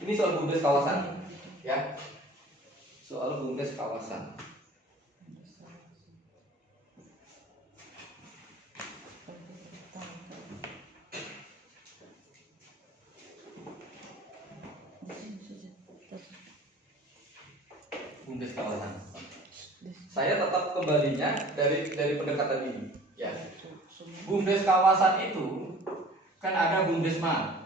Ini soal BUMDes kawasan, ya. Soal BUMDes kawasan. BUMDes kawasan. Saya tetap kembalinya dari pendekatan ini, ya. BUMDes kawasan itu kan ada BUMDesma.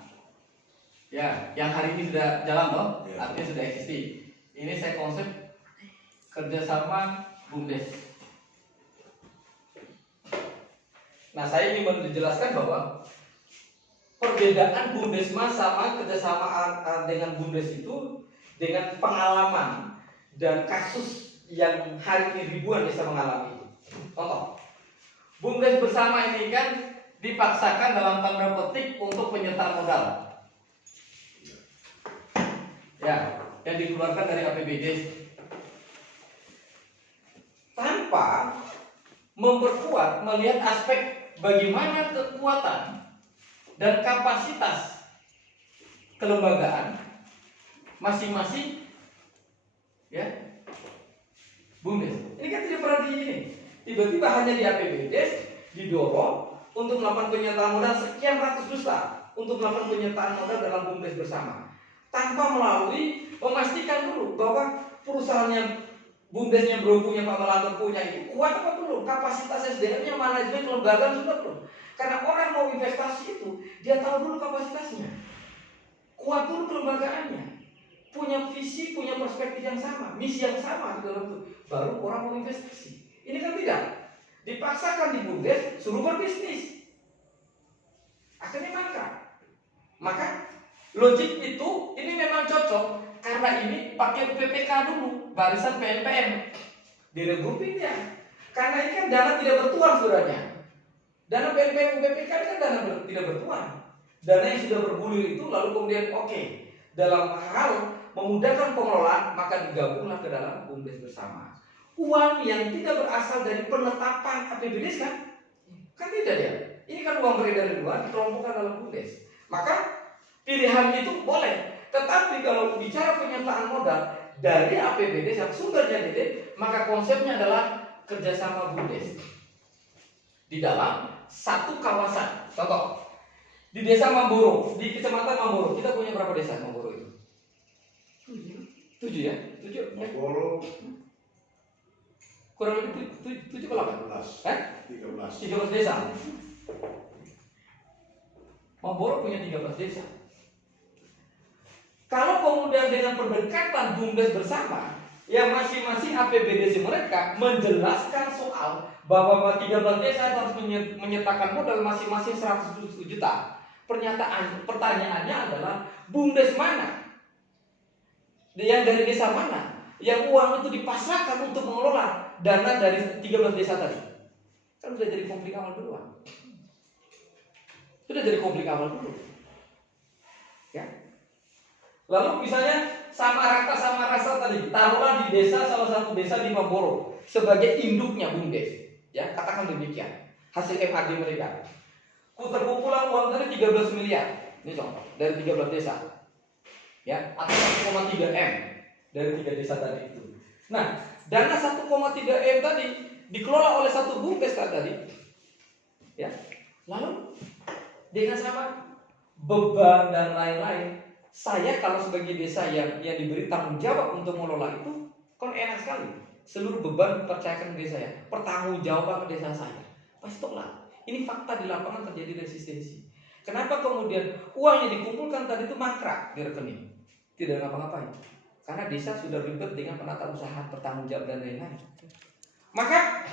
Ya, yang hari ini sudah jalan loh, artinya sudah eksisti. Ini saya konsep kerjasama BUMDes. Nah, saya ingin menjelaskan bahwa perbedaan BUMDesma sama kerjasama dengan BUMDes itu dengan pengalaman dan kasus yang hari ini ribuan desa mengalami itu. Contoh, BUMDes bersama ini kan dipaksakan dalam tanda petik untuk penyertaan modal. Ya, yang dikeluarkan dari APBD tanpa memperkuat melihat aspek bagaimana kekuatan dan kapasitas kelembagaan masing-masing, ya, BUMDes. Ini kan tidak pernah di ini. Tiba-tiba hanya di APBD didorong untuk melakukan penyertaan modal sekian ratus juta untuk melakukan penyertaan modal dalam BUMDes bersama, tanpa melalui memastikan dulu bahwa perusahaannya BUMDesnya bro punya Pak Melato punya itu kuat apa belum, kapasitas SDM-nya, manajemen kelembagaan sudah belum. Karena orang mau investasi itu dia tahu dulu kapasitasnya, kuat dulu kelembagaannya, punya visi, punya perspektif yang sama, misi yang sama di dalam itu, baru orang mau investasi. Ini kan tidak dipaksakan di BUMDes, suruh berbisnis, akhirnya mangkrak. Maka logik itu ini memang cocok karena ini pakai UPPK dulu, barisan PNPM diregrupingnya. Karena ini kan dana tidak bertuan sebenarnya. Dana PNPM UPPK ini kan dana tidak bertuan. Dana yang sudah bergulir itu lalu kemudian dalam hal memudahkan pengelolaan maka digabunglah ke dalam BUMDes bersama. Uang yang tidak berasal dari penetapan APBD kan tidak ya. Ini kan uang beredar di luar dikelompokkan dalam BUMDes. Maka pilihan itu boleh, tetapi kalau bicara penyertaan modal dari APBD yang sumbernya DD, maka konsepnya adalah kerjasama BUMDes di dalam satu kawasan. Contoh, di desa Mamboro, di kecamatan Mamboro, kita punya berapa desa Mamboro itu? 7 ya? 7 Mamboro kurang lebih 7 ke 8? 13 desa. Mamboro punya 13 desa. Kalau kemudian dengan pendekatan BUMDes bersama, yang masing-masing APBD mereka menjelaskan soal bahwa 13 desa harus menyertakan modal masing-masing 100 juta. Pertanyaannya adalah BUMDes mana? Yang dari desa mana? Yang uang itu dipasrahkan untuk mengelola dana dari 13 desa tadi. Kan sudah jadi konflik awal duluan. Sudah jadi konflik awal dulu. Ya. Lalu misalnya sama rasa tadi, taruhlah di desa salah satu desa di Mamboro sebagai induknya BUMDes, ya katakan demikian. Hasil MAD mereka, terkumpulan uang tadi 13 miliar, ini contoh dari 13 desa, ya atau 1,3 M dari 3 desa tadi itu. Nah, dana 1,3 M tadi dikelola oleh satu BUMDes tadi, ya. Lalu dengan sama beban dan lain-lain. Saya kalau sebagai desa yang diberi tanggung jawab untuk mengelola itu, kan enak sekali. Seluruh beban dipercayakan ke saya, pertanggung jawab ke desa saya. Pasti tolak. Ini fakta di lapangan terjadi resistensi. Kenapa kemudian uang yang dikumpulkan tadi itu mangkrak di rekening, tidak ngapa-ngapain? Karena desa sudah ribet dengan penata usaha, bertanggung jawab dan lain-lain. Maka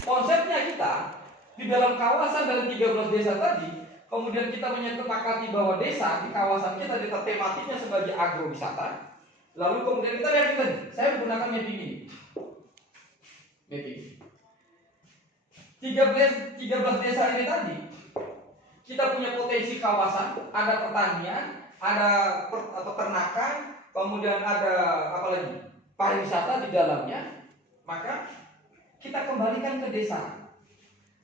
konsepnya kita di dalam kawasan dari 13 desa tadi, kemudian kita menyepakati bahwa desa di kawasan kita tematiknya sebagai agrowisata. Lalu kemudian kita lihat ini, saya menggunakan mapping ini. Mapping 13 desa ini tadi, kita punya potensi kawasan, ada pertanian, ada peternakan, kemudian ada apa lagi? Pariwisata di dalamnya. Maka kita kembalikan ke desa.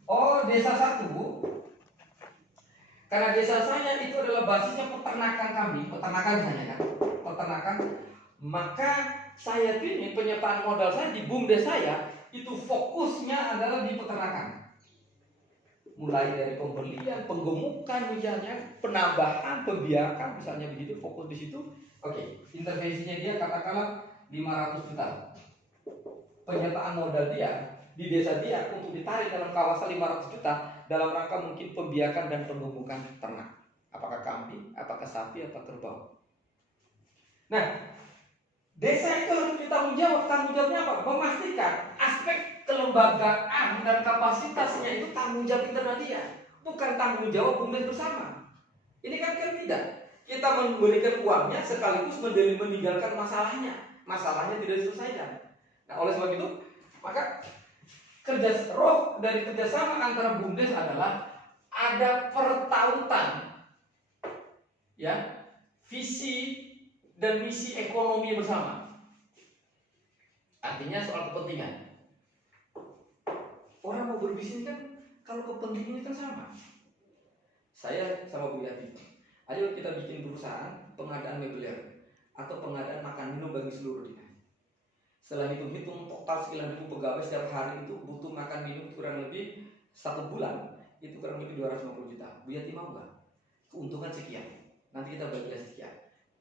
Oh, desa 1 Karena desa saya itu adalah basisnya peternakan kambing, peternakan misalnya kan, peternakan, maka saya ini penyertaan modal saya di BUMDes saya itu fokusnya adalah di peternakan. Mulai dari pembelian, penggemukan misalnya, penambahan, pembiakan misalnya begitu, fokus di situ. Oke, intervensinya dia katakanlah 500 juta. Penyertaan modal dia di desa dia untuk ditarik dalam kawasan 500 juta dalam rangka mungkin pembiakan dan penggemukan ternak. Apakah kambing, apakah sapi, apakah kerbau. Nah, desa itu harus bertanggung jawab. Tanggung jawabnya apa? Memastikan aspek kelembagaan dan kapasitasnya itu tanggung jawab internal dia, bukan tanggung jawab BUMDes bersama. Ini kan tidak. Kita memberikan uangnya sekaligus meninggalkan masalahnya. Masalahnya tidak diselesaikan. Nah, oleh sebab itu, maka roh dari kerjasama antara BUMDes adalah ada pertautan, ya, visi dan misi ekonomi bersama. Artinya soal kepentingan. Orang mau berbisnis kan kalau kepentingannya kan sama. Saya sama Bu Yati, ayo kita bikin perusahaan pengadaan meubilir atau pengadaan makan minum bagi seluruh dinas. Setelah hitung-hitung total sekian ribu pegawai setiap hari itu butuh makan minum kurang lebih 1 bulan itu kurang lebih 250 juta. Bu Yati mau nggak? Keuntungan sekian. Nanti kita bagi sekian.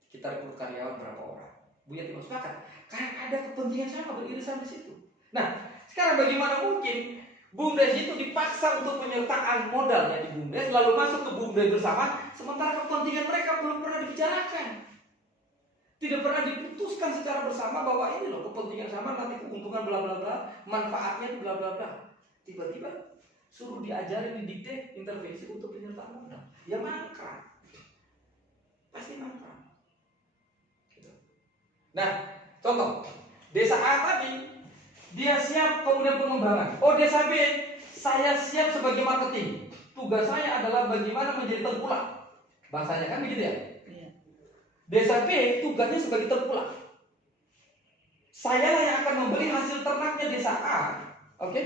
Kita rekrut karyawan berapa orang? Bu Yati mau sepakat? Karena ada kepentingan sama beririsan di situ. Nah, sekarang bagaimana mungkin BUMDes itu dipaksa untuk penyertaan modalnya di BUMDes lalu masuk ke BUMDes bersama, sementara kepentingan mereka belum pernah dibicarakan. Tidak pernah diputuskan secara bersama bahwa ini loh kepentingan sama, nanti keuntungan bla bla bla, manfaatnya bla bla bla. Tiba-tiba suruh diajarin, didikte intervensi untuk penyertaan modal. Ya mangkrak. Pasti mangkrak. Gitu. Nah, contoh desa A tadi dia siap kemudian pengembangan. Oh, desa B saya siap sebagai marketing. Tugas saya adalah bagaimana menjadi tengkulak. Bahasanya kan begitu ya? Desa B tugasnya sebagai tengkulak. Saya lah yang akan membeli hasil ternaknya desa A. Oke?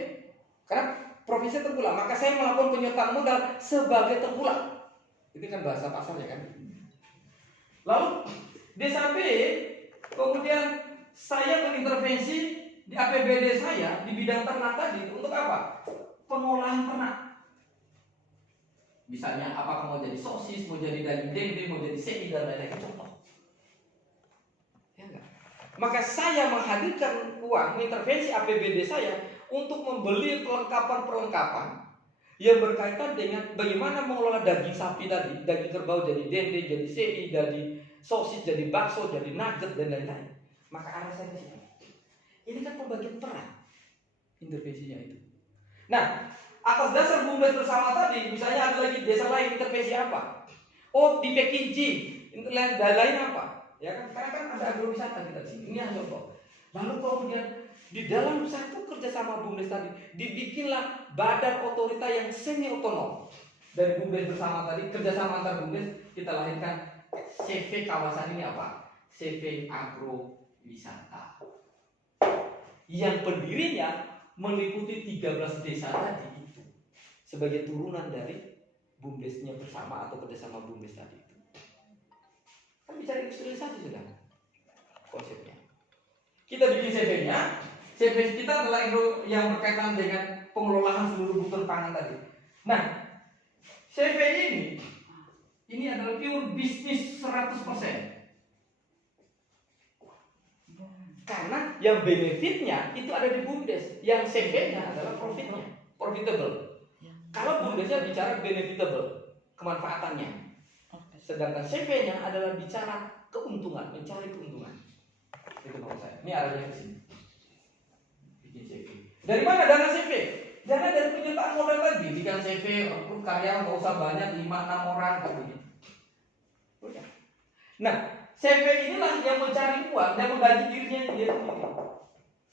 Karena profesi tengkulak, maka saya melakukan penyertaan modal sebagai tengkulak. Itu kan bahasa pasarnya kan. Lalu desa B kemudian saya mengintervensi di APBD saya di bidang ternak tadi untuk apa? Pengolahan ternak. Misalnya apakah mau jadi sosis, mau jadi daging dendeng, mau jadi CI dan lain-lain, contoh. Ya enggak? Maka saya menghadirkan uang intervensi APBD saya untuk membeli perlengkapan-perlengkapan yang berkaitan dengan bagaimana mengelola daging sapi tadi, daging kerbau jadi dendeng, jadi CI, jadi sosis, jadi bakso, jadi nugget dan lain-lain. Maka arah saya ke situ. Ini kan pembagian peran intervensinya itu. Nah, atas dasar BUMDes bersama tadi, misalnya ada lagi desa lain intervensi apa? Oh, di packaging, dan lain apa? Ya kan, karena kan ada agrowisata kita di sini. Ini yang contoh. Lalu kemudian di dalam satu kerjasama BUMDes tadi, dibikinlah badan otorita yang semi otonom. Dari BUMDes bersama tadi, kerjasama antar BUMDes, kita lahirkan CV kawasan ini apa? CV agrowisata. Yang pendirinya meliputi 13 desa tadi itu sebagai turunan dari BUMDesnya bersama atau kerjasama BUMDes tadi itu. Kan bicara industrialisasi sudah konsepnya. Kita bikin CV-nya. CV kita adalah yang berkaitan dengan pengelolaan seluruh kebutuhan pangan tadi. Nah, CV ini adalah pure bisnis 100%. Karena yang benefitnya itu ada di BUMDes, yang CV-nya adalah profitnya, profitable. Kalau BUMDesnya bicara benefitable, kemanfaatannya, sedangkan CV-nya adalah bicara keuntungan, mencari keuntungan. Itu maksud saya. Ini arahnya ke sini. Bikin CV. Dari mana dana CV? Dana dari penyertaan modal tadi. Bikin CV, rekrut karyawan nggak usah banyak, 5-6 orang, begini. Udah. Nah, CV inilah yang mencari uang dan menggaji dirinya dia sendiri.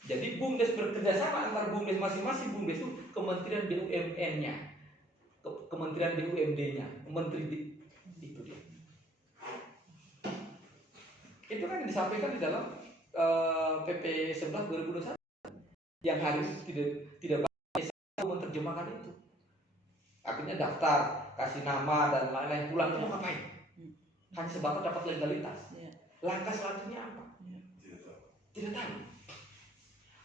Jadi BUMDes bekerja sama antar BUMDes masing-masing. BUMDes itu Kementerian BUMN-nya, Kementerian BUMD-nya, Menteri itu dia. Itu kan disampaikan di dalam PP 11 2021 yang harus tidak menerjemahkan itu. Akhirnya daftar, kasih nama dan lain-lain, pulang itu ngapain? Hanya sebatas dapat legalitas. Langkah selanjutnya apa? Tidak tahu.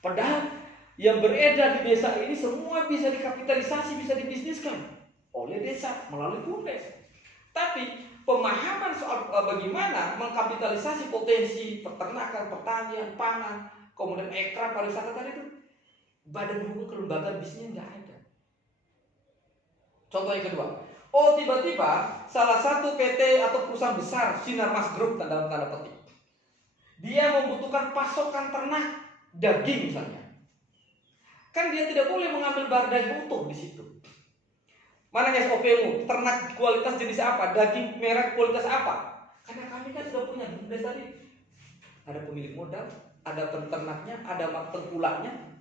Padahal yang beredar di desa ini semua bisa dikapitalisasi, bisa dibisniskan oleh desa melalui BUMDes. Tapi pemahaman soal bagaimana mengkapitalisasi potensi peternakan, pertanian, pangan, kemudian ekra pariwisata tadi itu, badan hukum kelembagaan bisnisnya nggak ada. Contoh yang kedua, tiba-tiba salah satu PT atau perusahaan besar, Sinarmas Group dalam tanda petik, dia membutuhkan pasokan ternak daging misalnya. Kan dia tidak boleh mengambil daging utuh di situ. Mana SOP-mu? Ternak kualitas jenis apa? Daging merek kualitas apa? Karena kami kan sudah punya BUMDes tadi. Ada pemilik modal, ada penternaknya, ada tengkulaknya.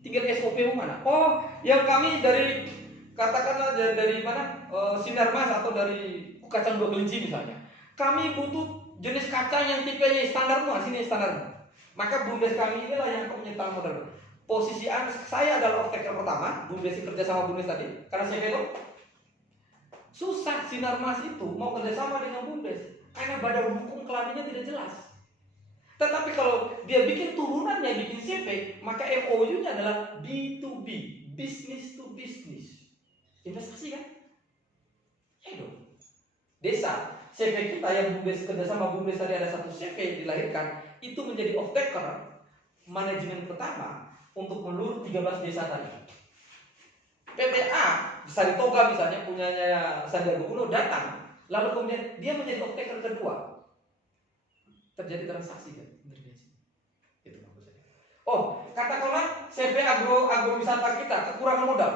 Tinggal SOP-mu mana? Oh, yang kami dari katakanlah dari mana? Sinarmas atau dari kacang dua kelinci misalnya. Kami butuh jenis kacang yang tipenya standarmu, sini standarmu. Maka BUMDes kami inilah yang akan menyetor modal. Posisi saya adalah off-taker pertama, BUMDes kerja sama BUMDes tadi, karena saya itu susah Sinarmas itu mau kerjasama dengan BUMDes karena badan hukum kelaminnya tidak jelas. Tetapi kalau dia bikin turunannya, bikin CV, maka MOU-nya adalah B2B, business to business, investasi kan? Ya dong. Desa, CV kita yang BUMDes kerjasama BUMDes tadi ada satu CV dilahirkan, itu menjadi off-taker manajemen pertama untuk meluruh 13 desa tadi. PTA Saritoga misalnya punyanya Sandiaga Uno datang, lalu kemudian dia menjadi off-taker kedua. Terjadi transaksi kan, intervensi. Itu maksud saya. Katakanlah CV agrowisata kita kekurangan modal.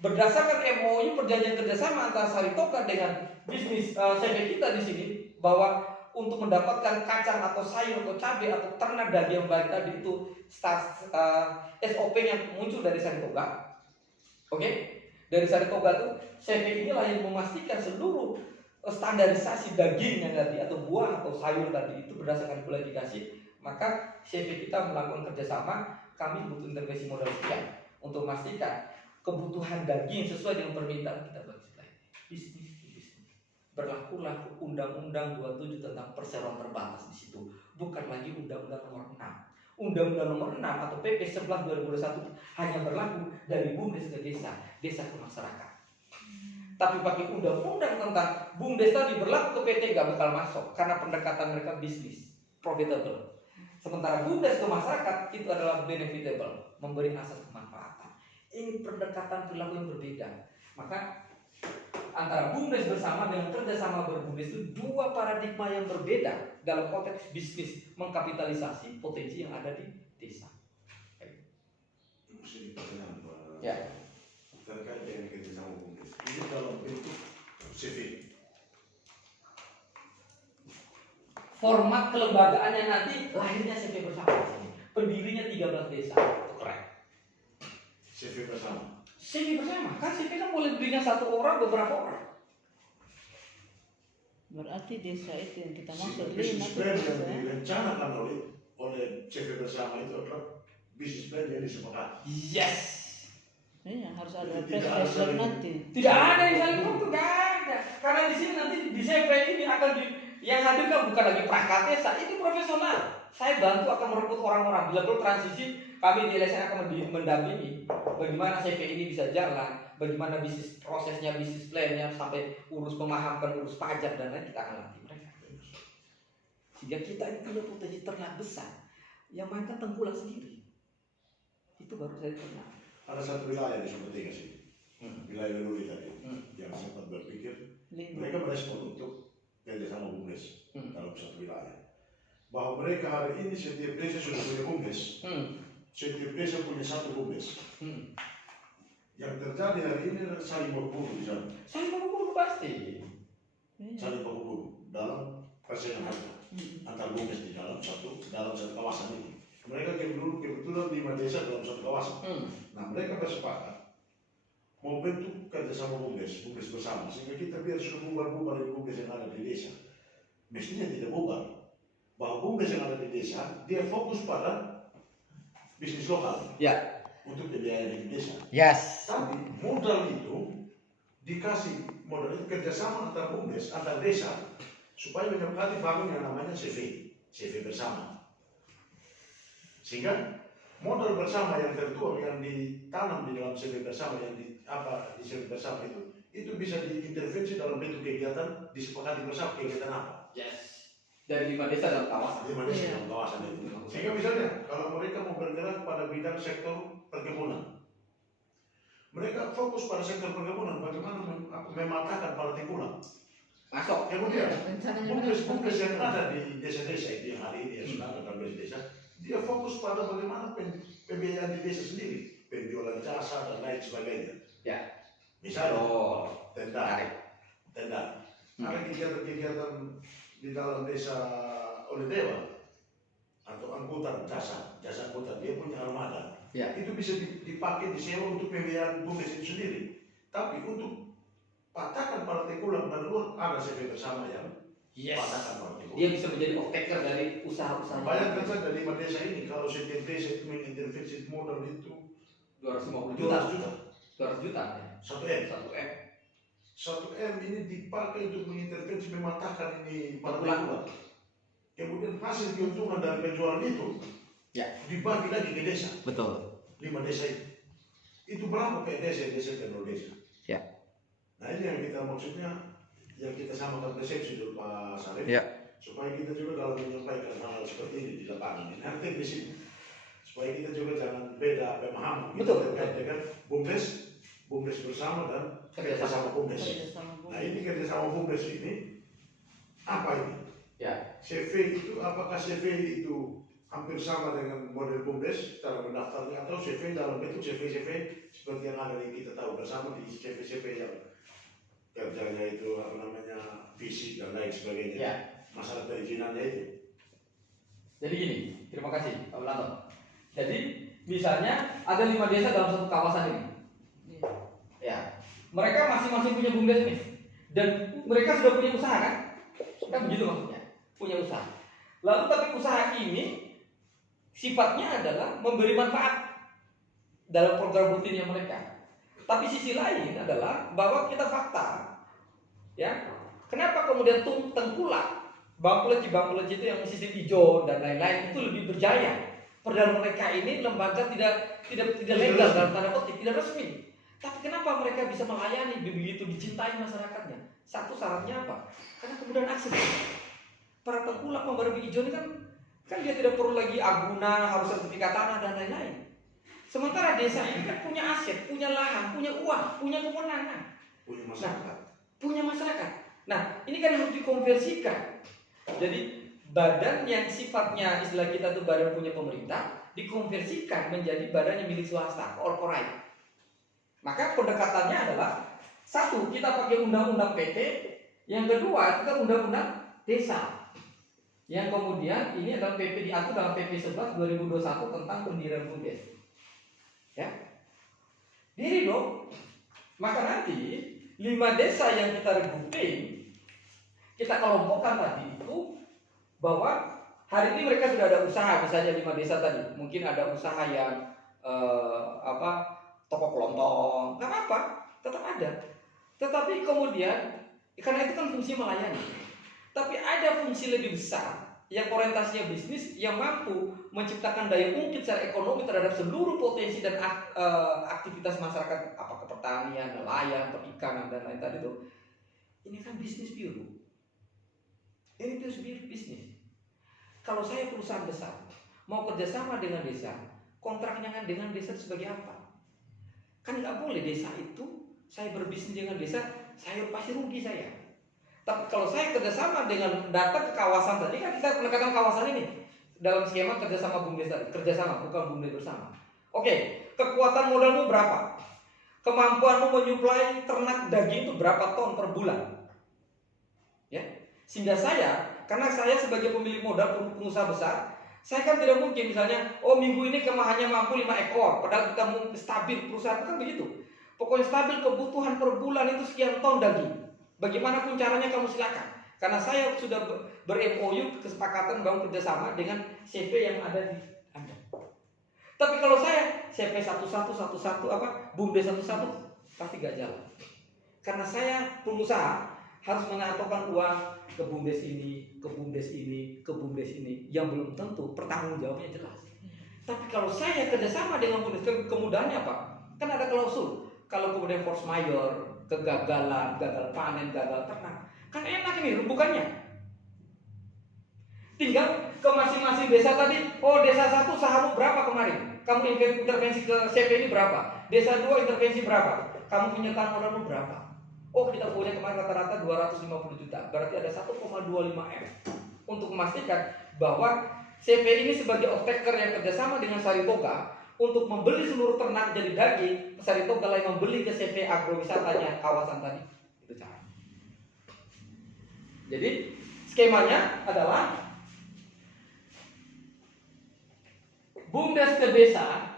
Berdasarkan MOU perjanjian kerjasama antara Saritoga dengan bisnis CV kita di sini, bahwa untuk mendapatkan kacang atau sayur atau cabai atau ternak daging yang baik tadi itu SOP yang muncul dari Saritoga. Oke? Dari Saritoga itu CV inilah yang memastikan seluruh standarisasi daging yang tadi atau buah atau sayur tadi itu berdasarkan kualifikasi. Maka CV kita melakukan kerjasama, kami butuh intervensi modal sekian untuk memastikan kebutuhan daging sesuai dengan permintaan kita bagi bisnis. Berlakulah Undang-Undang 27 tentang perseroan terbatas di situ, bukan lagi Undang-Undang nomor 6. Undang-Undang nomor 6 atau PP 11 2021 hanya berlaku dari BUMDes ke desa, desa ke masyarakat. Tapi pakai undang-undang tentang BUMDes tadi berlaku ke PT nggak bakal masuk karena pendekatan mereka bisnis, profitable. Sementara BUMDes ke masyarakat itu adalah benefitable, memberi asas kemanfaatan. Ini pendekatan perilaku yang berbeda. Maka antara BUMDes bersama dengan kerjasama berbumdes itu dua paradigma yang berbeda dalam konteks bisnis mengkapitalisasi potensi yang ada di desa. Ya. Terkait dengan kerjasama BUMDes, ini dalam bentuk CV. Format kelembagaannya nanti lahirnya CV bersama. Pendirinya 13 desa. Keren. CV bersama. CV bersama, kan CV kan boleh berikan satu orang, beberapa orang. Berarti desa itu yang kita maksud Bisnis plan yang direncanakan oleh CV bersama itu adalah bisnis plan yang disepakati. Yes. Iya, harus ada Tidak pressure ada nanti. Tidak ada yang saling foto, tidak ada. Karena di sini nanti di CV ini akan yang hadir kan bukan lagi perangkat desa, ini profesional. Saya bantu akan merekrut orang-orang. Bila perlu transisi, kami di LSM akan mendampingi bagaimana CV ini bisa jalan, bagaimana bisnis prosesnya, bisnis plannya, sampai urus memahamkan, urus pajak dan lain kita akan latih mereka. Sehingga kita ini punya potensi ternak besar yang mainkan tengkulak sendiri. Itu baru saya ternak. Ada satu wilayah di Sumber sih, wilayah Luli tadi, yang sempat berpikir mereka merespon untuk kerjasama BUMDes dalam satu wilayah. Bahwa mereka hari ini setiap desa sudah punya BUMDes, setiap desa punya satu BUMDes. Yang terjadi hari ini adalah saling berburu di sana. Saling berburu pasti. Saling berburu dalam persaingan harga antar BUMDes di dalam satu kawasan ini. Mereka kebetulan 5 desa dalam satu kawasan. Nah, mereka bersepakat mau bentuk kerjasama BUMDes bersama, sehingga kita biar sudah bubar-bubar di BUMDes yang ada di desa. Mestinya tidak bubar. Bahwa BUMDes yang ada di desa, dia fokus pada bisnis lokal. Ya. Untuk dibiayai di desa. Yes. Tapi modal itu dikasih modal itu kerjasama antar BUMDes, antar desa, supaya menyepakati bangun yang namanya CV bersama. Sehingga modal bersama yang tertuang yang ditanam di dalam CV bersama yang di CV bersama itu bisa diintervensi dalam bentuk kegiatan disepakati bersama kegiatan apa. Yes. Dari 5 desa dalam kawasan. 5 desa dalam kawasan itu. Sehingga misalnya kalau mereka mau bergerak pada bidang sektor perkebunan, mereka fokus pada sektor perkebunan, bagaimana mematahkan para tengkulak. Masuk. Kemudian Rencananya BUMDes yang ada di desa-desa itu yang hari ini yang sudah ada di desa, dia fokus pada bagaimana pembiayaan di desa sendiri, penjualan jasa dan lain sebagainya. Ya. Misalnya Tenda. Ada kegiatan-kegiatan di dalam desa oleh dewa atau angkutan jasa angkutan, dia punya armada. Ya. Itu bisa dipakai disewa untuk pembiayaan BUMDes itu sendiri. Tapi untuk patahkan para tengkulak dan luar ada CV bersama yang Yes. patahkan para tengkulak. Dia bisa menjadi off-taker dari usaha-usaha. Bayangkan saja 5 desa ini kalau setiap desa itu mengintervensi modal itu 250 juta. 200 juta. 200 juta ya. 1M. 1M ini dipakai untuk mengintervensi mematahkan ini para Tengkulak. tengkulak. Kemudian hasil keuntungan dari penjualan itu Ya. dibagi lagi ke desa. Betul. 5 desa itu. Itu berapa per desa ke 0 desa? Ya. Nah ini yang kita maksudnya, yang kita samakan persepsi dulu Pak Sarif, Ya. supaya kita juga dalam menyampaikan hal seperti ini di lapangan ini nanti di sini, supaya kita juga jangan beda pemahaman kita Betul. terkait dengan BUMDes bersama dan kerjasama BUMDes. Nah ini kerjasama BUMDes ini apa ini? Ya. CV itu apakah CV itu hampir sama dengan model BUMDes cara mendaftarnya, atau CV dalam bentuk CV seperti yang ada yang kita tahu bersama di CV yang kerjanya itu apa namanya fisik dan lain sebagainya. Ya. Masalah perizinannya itu. Jadi gini, terima kasih Pak Wilanto. Jadi misalnya ada 5 desa dalam satu kawasan ini. Ya. Mereka masing-masing punya BUMDes nih. Dan mereka sudah punya usaha kan? Kan begitu maksudnya. Punya usaha. Lalu tapi usaha ini sifatnya adalah memberi manfaat dalam program rutinnya mereka. Tapi sisi lain adalah bahwa kita fakta, ya, kenapa kemudian tengkulak, bangkuleci itu yang sistem hijau dan lain-lain itu lebih berjaya. Padahal mereka ini lembaga tidak legal dalam tanda kutip, tidak resmi. Tapi kenapa mereka bisa melayani begitu dicintai masyarakatnya? Satu syaratnya apa? Karena kemudian akses. Para tengkulak pembarui hijau ini kan dia tidak perlu lagi agunan, harus sertifikat tanah dan lain-lain. Sementara desa ini kan punya aset, punya lahan, punya uang, punya kewenangan, punya masyarakat. Nah, ini kan harus dikonversikan. Jadi badan yang sifatnya istilah kita itu badan punya pemerintah dikonversikan menjadi badan yang milik swasta, corporate. Maka pendekatannya adalah satu, kita pakai undang-undang PT, yang kedua kita undang-undang desa. Yang kemudian ini adalah PP diatur dalam PP 11 2021 tentang pendirian BUMDes. Ya. Diri dong. Maka nanti 5 desa yang kita regrouping, kita kelompokkan tadi itu bahwa hari ini mereka sudah ada usaha, misalnya 5 desa tadi. Mungkin ada usaha yang toko kelontong, nggak apa-apa, tetap ada. Tetapi kemudian karena itu kan fungsi melayani. Tapi ada fungsi lebih besar yang orientasinya bisnis yang mampu menciptakan daya ungkit secara ekonomi terhadap seluruh potensi dan aktivitas masyarakat, apakah pertanian, nelayan, perikanan dan lain tadi itu. Ini kan bisnis biru. Ini bisnis. Kalau saya perusahaan besar mau kerjasama dengan desa, kontraknya kan dengan desa sebagai apa? Kan nggak boleh desa itu saya berbisnis dengan desa, saya pasti rugi saya. Tapi kalau saya kerjasama dengan datang ke kawasan tadi kan kita pendekatan kawasan ini dalam skema kerjasama BUMDes tadi, kerjasama bukan BUMDes bersama. Oke, kekuatan modalmu berapa? Kemampuanmu menyuplai ternak daging itu berapa ton per bulan? Ya, sehingga karena saya sebagai pemilik modal pengusaha besar, saya kan tidak mungkin misalnya, minggu ini hanya mampu 5 ekor, padahal kita mau stabil perusahaan kan begitu. Pokoknya stabil kebutuhan per bulan itu sekian ton daging. Bagaimanapun caranya kamu silakan. Karena saya sudah ber-MOU kesepakatan bangun kerjasama dengan CV yang ada di Anda. Tapi kalau saya CV 1111 BUMDes 11 pasti gak jalan. Karena saya pengusaha harus menyatukan uang ke BUMDes ini, ke BUMDes ini, ke BUMDes ini, yang belum tentu pertanggungjawabnya jelas. Tapi kalau saya kerjasama dengan BUMDes, kemudahannya apa? Kan ada klausul. Kalau kemudian force majeure, kegagalan, gagal panen, gagal ternak, kan enak ini rumbukannya. Tinggal ke masing-masing desa tadi, oh desa 1 sahammu berapa kemarin? Kamu intervensi ke CV ini berapa? Desa 2 intervensi berapa? Kamu penyertaan modalmu berapa? Oh kita punya kemarin rata-rata 250 juta, berarti ada 1,25 M untuk memastikan bahwa CV ini sebagai off-taker yang kerjasama dengan Saritoga untuk membeli seluruh ternak jadi daging, Saritoga lain membeli ke CV agrowisatanya kawasan tadi. Itu cara. Jadi skemanya adalah BUMDes ke desa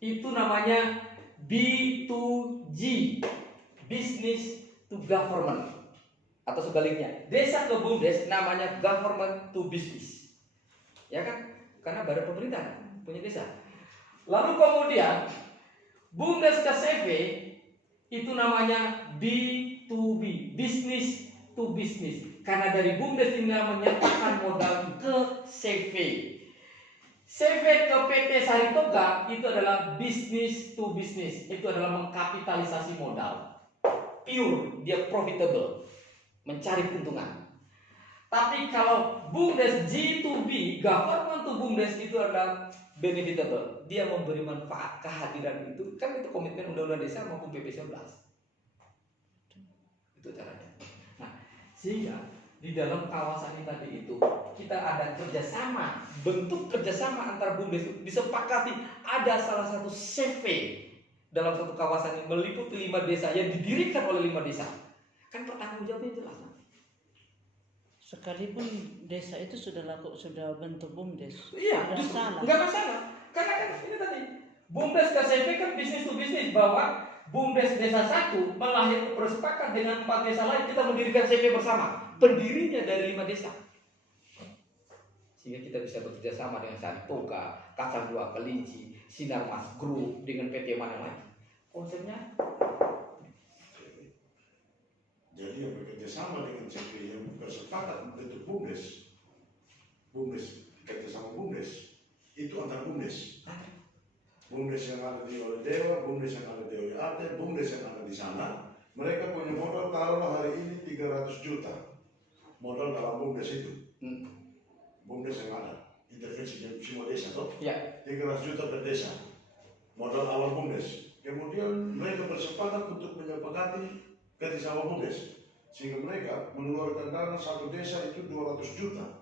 itu namanya B2G, Business to Government, atau sebaliknya desa ke BUMDes namanya Government to Business, ya kan? Karena badan pemerintah punya desa. Lalu kemudian BUMDes ke CV itu namanya B2B, Business to Business, karena dari BUMDes ini menyertakan modal ke CV. CV ke PT Saritoga itu adalah business to business, itu adalah mengkapitalisasi modal. Pure, dia profitable, mencari keuntungan. Tapi kalau BUMDes G2B, government to BUMDes itu adalah benefitable, dia memberi manfaat kehadiran itu, kan itu komitmen undang-undang desa maupun PP 11. Itu caranya. Nah, sehingga di dalam kawasan ini tadi itu kita ada kerjasama, bentuk kerjasama antar BUMDes disepakati ada salah satu CV dalam satu kawasan ini meliputi 5 desa yang didirikan oleh 5 desa. Kan pertanggungjawabnya jelas. Sekalipun desa itu sudah bentuk BUMDes. Iya, tidak salah. Enggak masalah. Karena kan ini tadi BUMDes ke CV kan bisnis to bisnis, bahwa BUMDes desa 1 melahirkan bersepakat dengan 4 desa lain, kita mendirikan CV bersama. Pendirinya dari 5 desa. Sehingga kita bisa bekerja sama dengan Saritoga, Kacang Dua Kelinci, Sinar Mas Group, dengan PT mana lagi. Konsepnya jadi yang bekerja sama dengan CV yang bersepakat bentuk BUMDes, BUMDes bekerja sama BUMDes itu antar BUMDes. BUMDes yang ada di Oledewa, BUMDes yang ada di Oleate, BUMDes yang ada di sana, mereka punya modal taruhlah hari ini 300 juta modal dalam BUMDes itu. BUMDes yang ada intervensi di semua desa toh, ya. 300 juta per desa modal awal BUMDes. Kemudian mereka bersepakat untuk menyepakati kerjasama BUMDes, sehingga mereka mengeluarkan dana satu desa itu 200 juta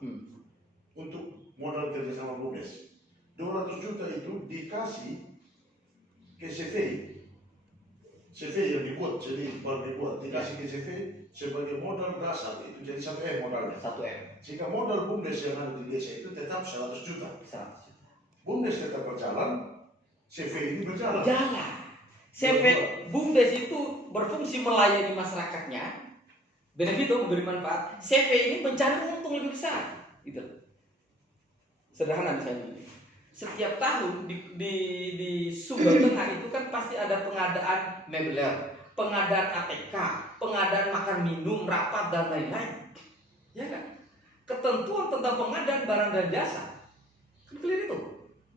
untuk modal kerjasama BUMDes. 200 juta itu dikasih ke CV yang dibuat, jadi baru dibuat dikasih ke CV sebagai modal dasar, itu jadi 1 M modalnya. 1 M. Sehingga modal BUMDes yang ada di desa itu tetap 100 juta. 100 juta. BUMDes tetap berjalan, CV ini berjalan. CV BUMDes itu berfungsi melayani masyarakatnya, benefit memberi manfaat. CV ini mencari untung lebih besar, gitu. Sederhana misalnya. Setiap tahun di Sumber Tengah itu kan pasti ada pengadaan mebeler, pengadaan ATK, pengadaan makan minum, rapat dan lain-lain. Ya kan? Ketentuan tentang pengadaan barang dan jasa kan clear itu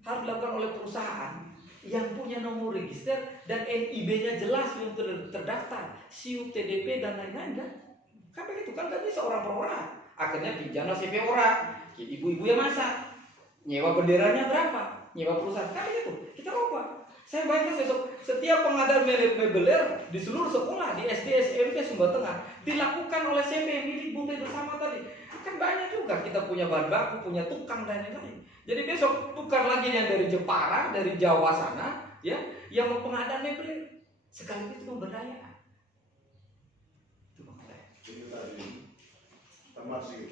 harus dilakukan oleh perusahaan yang punya nomor register dan NIB-nya jelas yang terdaftar, SIUP, TDP dan lain-lain kan? Kan begitu kan, nggak bisa orang per orang. Akhirnya pinjamlah CV orang, ibu-ibu yang masak. Nyewa benderanya berapa? Nyewa perusahaan. Kan gitu. Kita ubah. Saya bayangkan besok setiap pengadaan mebeler di seluruh sekolah di SD, SMP Sumber Tengah dilakukan oleh CV milik BUMDes bersama tadi. Kan banyak juga kita punya bahan baku, punya tukang dan lain-lain. Jadi besok tukar lagi yang dari Jepara, dari Jawa sana, ya, yang mau pengadaan mebeler. Sekaligus itu pemberdayaan. Itu maksudnya. Ini tadi tamat sih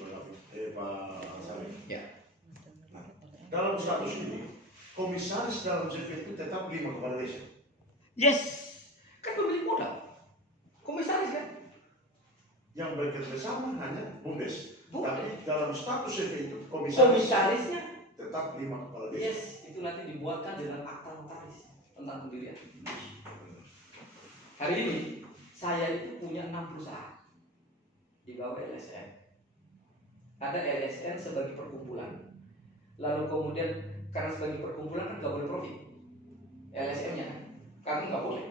Pak Ansari. Ya. Dalam status ini, komisaris dalam CV itu tetap 5 kepala desa. Yes, kan pemilik modal. Komisaris kan? Yang bekerja sama hanya BUMDes. BUMDes. Tapi dalam status CV itu Komisarisnya tetap 5 kepala desa. yes, itu nanti dibuatkan dengan akta notaris tentang pendirian. Hari ini Saya itu punya 6 perusahaan di bawah LSM. Ada LSM sebagai perkumpulan. Lalu kemudian karena sebagai perkumpulan kan nggak boleh profit. LSM-nya kan, kami nggak boleh.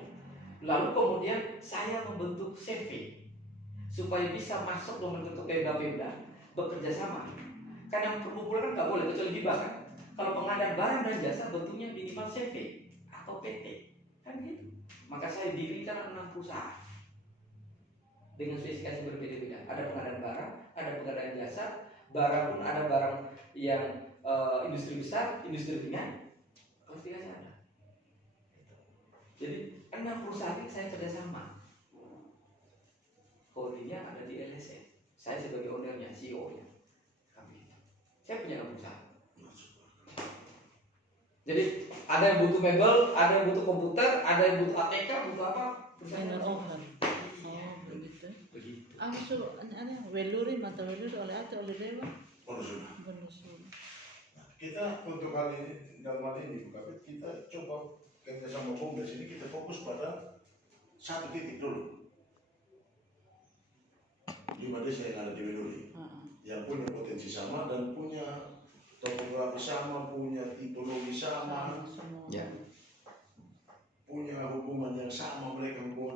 Lalu kemudian saya membentuk CV supaya bisa masuk membentuk pemda-pemda bekerja sama. Karena perkumpulan kan nggak boleh kecuali hibah kan. Kalau pengadaan barang dan jasa bentuknya minimal CV atau PT kan gitu. Maka saya dirikan 6 perusahaan dengan spesifikasi berbeda-beda. Ada pengadaan barang, ada pengadaan jasa, barang pun ada barang yang industri besar, industri ringan, klasifikasi ada. Jadi 6 perusahaan ini saya kerjasama. Holdingnya ada di LSM. Saya sebagai ownernya, CEO-nya. Kami. Saya punya 6 perusahaan. Jadi ada yang butuh mebel, ada yang butuh komputer, ada yang butuh ATK, butuh apa? Final offer. Oh, begitu. Begitu. So, weluri mata weluri oleh ate oleh dewa. Original. Benusul. Nah, kita untuk kali ini, dalam hal ini kita coba kerja sama BUMDes ini kita fokus pada satu titik dulu. 5 desa yang ada di Weluri yang punya potensi sama dan punya topografi sama, punya tipologi sama, Semua. Ya. punya hubungan yang sama, mereka hubungan